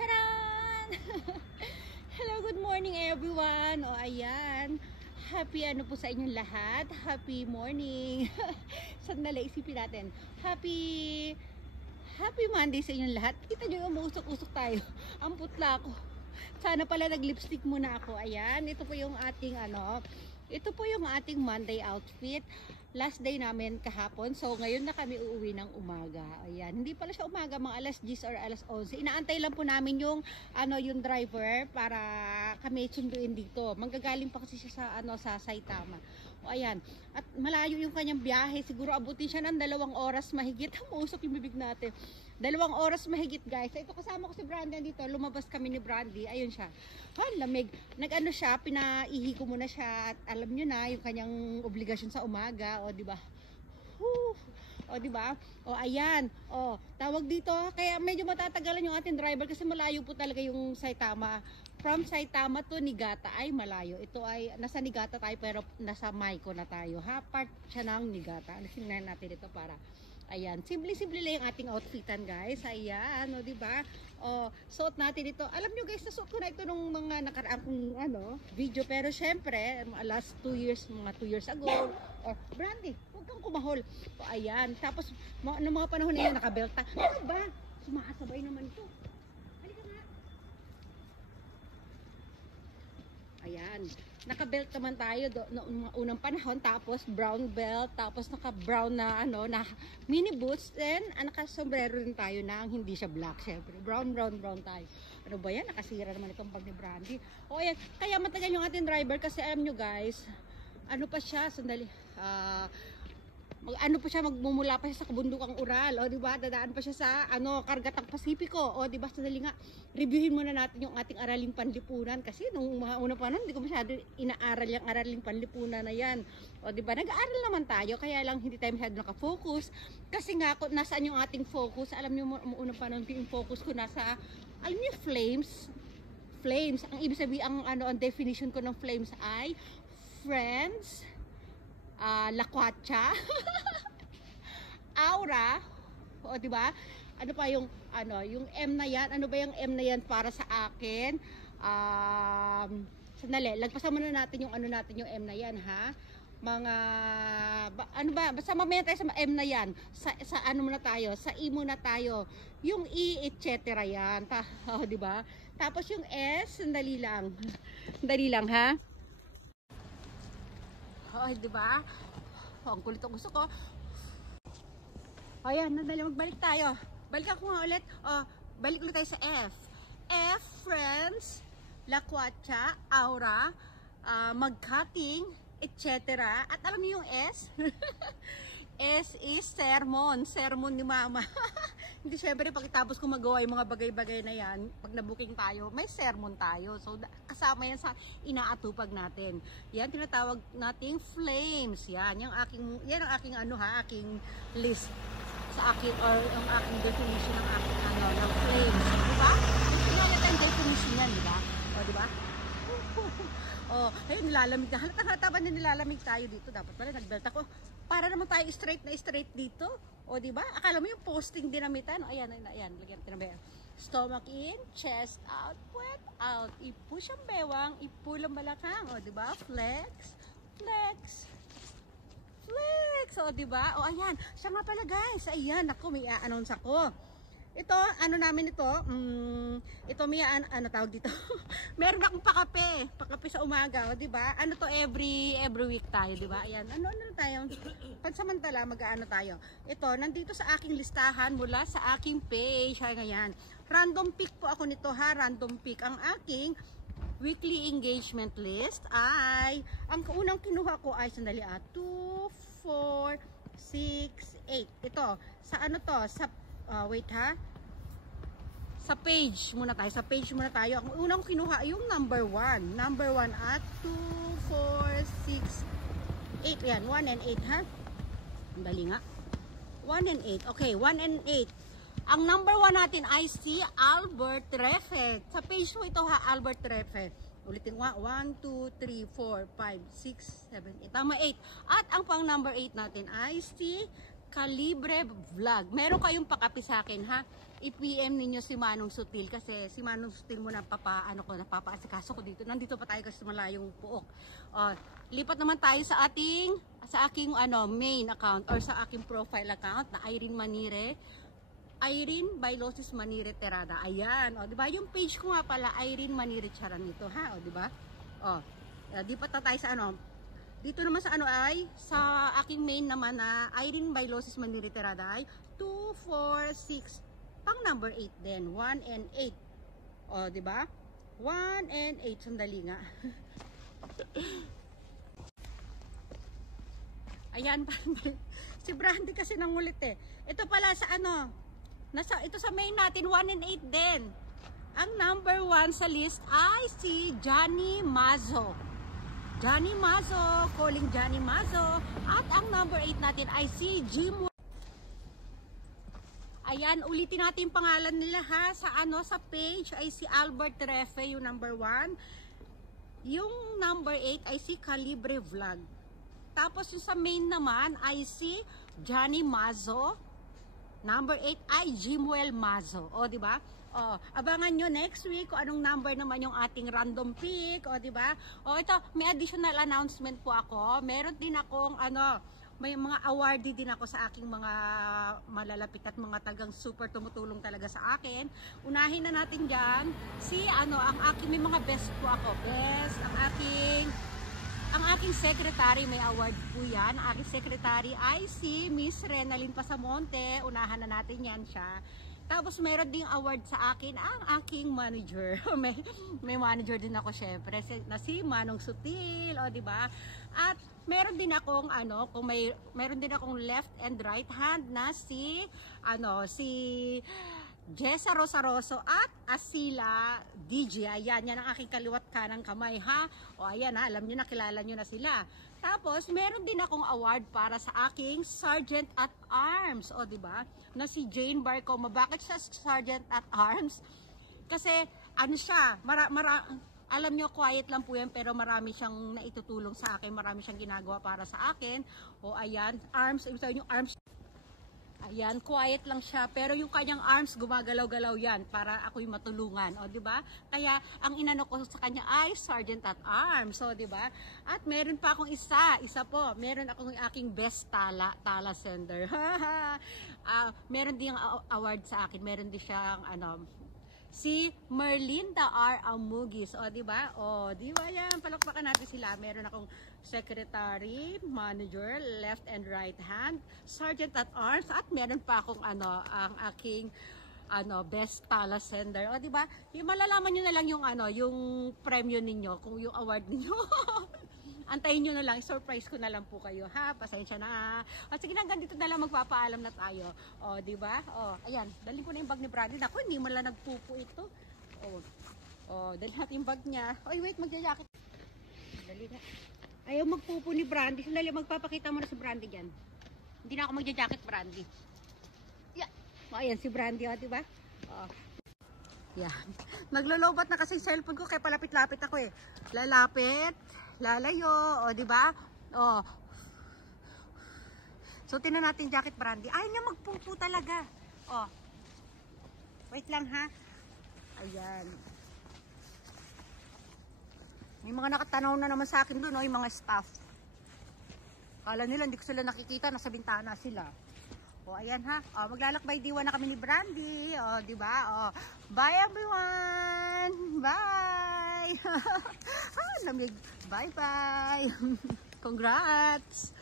Charan! Hello, good morning everyone. O ayan, happy ano po sa inyong lahat. Happy morning. Sandali, isipin natin. Happy Monday sa inyong lahat. Kita nyo, umusok-usok tayo. Ang putla ko. Sana pala nag-lipstick muna ako. Ayan, ito po yung ating ito po yung ating Monday outfit. Last day namin kahapon. So ngayon na kami uuwi ng umaga. Ayan, hindi pala siya umaga, mga alas 10 or alas 11. Inaantay lang po namin yung yung driver para kami sunduin dito. Manggagaling pa kasi siya sa Saitama. O ayan, at malayo yung kanyang biyahe. Siguro abutin siya ng 2 oras mahigit. Umusok yung bibig natin. 2 oras mahigit, guys. Ito, kasama ko si Brandy dito. Lumabas kami ni Brandy. Ayun siya. Lamig. Nag-ano siya, pinaihi ko muna siya. At alam nyo na, yung kanyang obligasyon sa umaga. O, di ba? O, di ba? O, ayan. O, tawag dito. Kaya medyo matatagalan yung ating driver kasi malayo po talaga yung Saitama. From Saitama to Niigata ay malayo. Ito ay, nasa Niigata tayo pero nasa Maiko na tayo. Part siya ng Niigata. Tingnan natin ito para... Ayan, simple-simple lang yung ating outfitan, guys. Ayan, o, diba? O, suot natin ito. Alam nyo, guys, nasuot ko na ito nung mga nakaraang video. Pero, syempre, last 2 years, mga 2 years ago. O, Brandy, huwag kang kumahol. O, ayan. Tapos, noong mga panahon na yun, nakabelta. Ano ba? Sumakasabay naman ito. Halika nga. Ayan. Naka-belt naman tayo noong mga unang panahon, tapos brown belt, tapos naka-brown na na mini boots, then naka-sombrero rin tayo na hindi siya black, syempre. Brown tayo. Ano ba yan? Nakasira naman itong bag ni Brandy. O ayan, kaya matagal yung ating driver kasi alam nyo, guys, ano pa siya, sandali, magmumula pa siya sa kabundukang Ural, o di ba? Dadaan pa siya sa Kargatang Pasipiko, o di ba? Sandali nga, reviewin muna natin yung ating araling panlipunan kasi nung mga una pa nun, hindi ko masyado inaaral yung araling panlipunan na yan. O di ba? Nag-aaral naman tayo, kaya lang hindi tayo masyado nakafocus. Kasi nga, nasaan yung ating focus? Alam niyo, unang pa nun, yung focus ko nasa, alam niyo, flames. Ang ibig sabihin, ang definition ko ng flames ay friends, lakwatsa, aura, o di ba? Ano pa yung yung M na yan? Ano ba yung M na yan para sa akin? Sandali, lagpasan muna natin yung yung M na yan, ha? Mga basta mamaya tayo sa M na yan. Sa ano muna tayo? Sa E muna tayo. Yung E, etc. yan. O, di ba? Tapos yung S, sandali lang. Sandali lang, ha? Oh, di ba? Oh, ang kulit ang gusto ko. Ayan, nadali, magbalik tayo. Balik ako nga ulit. Oh, balik ulit tayo sa F. F, friends, lakwatsa, aura, mag-cutting, etc. At alam niyo yung S? S is sermon. Sermon ni Mama. Hindi, syempre, pagkatapos kung magawa yung mga bagay-bagay na yan, pag nabuking tayo, may sermon tayo. So, kasama yan sa inaatupag natin. Yan, tinatawag nating flames. Yan, ang aking aking list sa akin, or ang aking definition ng aking ng flames. Diba? Yung ang definition yan, diba? O, diba? Oh, ayun, nilalamig na. Halata ba na nilalamig tayo dito? Dapat pala, nagbelt ako. Para naman tayo straight dito. O, diba? Akala mo yung posting dinamitan. O, ayan. Lagyan natin ng bewang. Stomach in, chest out, puwet out. I-push ang bewang, i-pull ang balakang. O, diba? Flex. O, diba? O, ayan. Siya nga pala, guys. Ayan, ako, may a-announce ako. Ito, namin ito, ito may, tawag dito, meron akong pakape sa umaga, o, diba? Ano to, every week tayo, diba? Ayan, ano tayo, pansamantala, tayo. Ito, nandito sa aking listahan mula sa aking page, ganyan. Random pick po ako nito, ha, random pick. Ang aking weekly engagement list ay, ang unang kinuha ko ay, sandali, 2, 4, 6, 8. Ito, sa sa wait, ha? Sa page muna tayo. Ang unang kinuha ay yung number 1 at 2, 4, 6, 8. Yan, 1 and 8, ha? Ang dali nga. 1 and 8. Okay, 1 and 8. Ang number 1 natin ay si Albert Refe. Sa page mo ito, ha? Albert Refe. Ulitin ko, 1, 2, 3, 4, 5, 6, 7, 8. Tama, 8. At ang pang number 8 natin ay si Calibre Vlog. Meron kayong pakapi sa akin, ha? I-PM ninyo si Manong Sutil kasi si Manong Sutil mo napapaasikaso ko dito. Nandito pa tayo kasi malayong puok. Lipat naman tayo sa aking main account or sa aking profile account na Irene Manire. Irene Bailosis Manire Terada. Ayan, di ba? Yung page ko nga pala Irene Manire Charan ito, ha? Di ba? Di pa tayo sa dito naman sa ay sa aking main naman na Irene Bailosis Manire Terada ay 2, 4, 6 pang number 8 din, 1 and 8. Di ba? 1 and 8, sandali nga. Ayan, si Brandy kasi nangulit eh. Ito pala sa ito sa main natin 1 and 8 din. Ang number 1 sa list ay si Johnny Mazo. Johnny Mazo, calling Johnny Mazo. At ang number 8 natin ay si Jim. Ayan, ulitin natin yung pangalan nila, ha. Sa page ay si Albert Refe, yung number 1. Yung number 8 ay si Calibre Vlog. Tapos yung sa main naman ay si Johnny Mazo. Number 8 ay Jimuel Mazo. Di ba? Abangan nyo next week kung anong number naman yung ating random pick, di ba? Ito, may additional announcement po ako. Meron din akong may mga awardee din ako sa aking mga malalapit at mga tagang super tumutulong talaga sa akin. Unahin na natin diyan may mga best po ako. Best, ang aking secretary, may award po yan. Ang aking secretary ay si Miss Renalyn Pasamonte. Unahan na natin yan siya. Tapos meron ding award sa akin ang aking manager. may manager din ako syempre na si Manong Sutil, di ba? At meron din akong meron din akong left and right hand na si Jessa Rosaroso at Asila DJ. Ayan, yan ang aking kaliwat kanang kamay, ha? Ayan, ha, alam niyo na, kilala niyo na sila. Tapos, meron din akong award para sa aking Sergeant at Arms, di ba? Na si Jane Barcoma. Bakit siya Sergeant at Arms? Kasi, siya, alam niyo, quiet lang po yan, pero marami siyang naitutulong sa akin, marami siyang ginagawa para sa akin. Ayan, Arms, ibig sabihin yung Arms. Ayan, quiet lang siya, pero yung kanyang arms gumagalaw-galaw yan para ako'y matulungan, di ba? Kaya ang inano ko sa kanya ay Sergeant at Arms, di ba? At meron pa akong isa po, meron akong aking best tala sender. Meron din award sa akin, meron din siyang si Merlinda R. Amugis, di ba? Di ba yan? Palakpakan natin sila. Meron akong secretary, manager, left and right hand, sergeant at arms, at meron pa akong ang aking best tala sender. Di ba? Yung malalaman niyo na lang yung premyo ninyo, kung yung award niyo. Antayin nyo na lang, surprise ko na lang po kayo, ha? Pasensya na. Sige na, hanggang dito na lang magpapaalam na tayo. Di ba? Ayan, dalhin ko na yung bag ni Brandy. Naku, hindi man lang nagpupo ito. Dalhin natin yung bag niya. Wait, magja-jacket. Dali na. Ayaw magpupo ni Brandy. Sandali, magpapakita mo na si Brandy dyan. Hindi na ako magja-jacket, Brandy. Yeah. Ayan, si Brandy, di ba? Yan. Naglolobat na kasi yung cellphone ko, kaya palapit-lapit ako eh. Lalapit. Lalayo, di ba? So, tinan natin jacket, Brandy. Ayaw niya magpupo talaga. Wait lang, ha? Ayan. May mga nakatanaw na naman sa akin doon, yung mga staff. Kala nila, hindi ko sila nakikita, nasa bintana sila. Ayan, ha? Maglalakbay diwa na kami ni Brandy. Di ba? Bye, everyone! Bye! Lamig. Bye-bye! Congrats!